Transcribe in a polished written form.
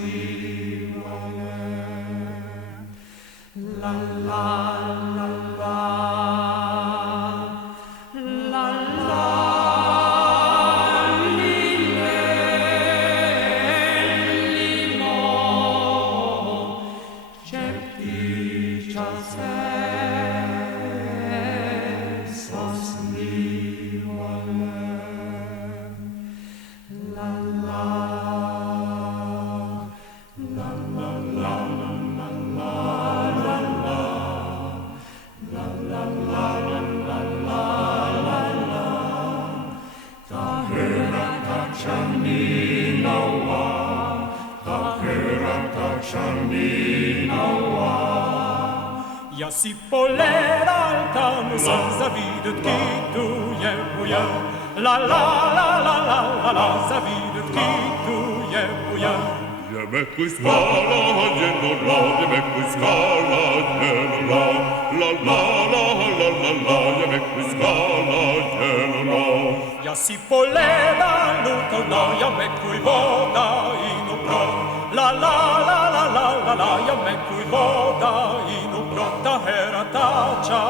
zasnivale. La la la la, la la, lilelimo, certi časem zasnivale. La la, la la la la la la la, la la la la la la la. Tahera tachaninawa, tahera tachaninawa. Ja si poleral tam za zavidet kitu je buja. La la la la la la la, zavidet kitu je buja. Jemekku skala, jenola, jemekku skala, jenola. La la la la la la, jemekku skala, jenola. Ja si poleral lutovna, jamekuj voda inupro. La la la la la la la, jamekuj voda inupro. Tahera tača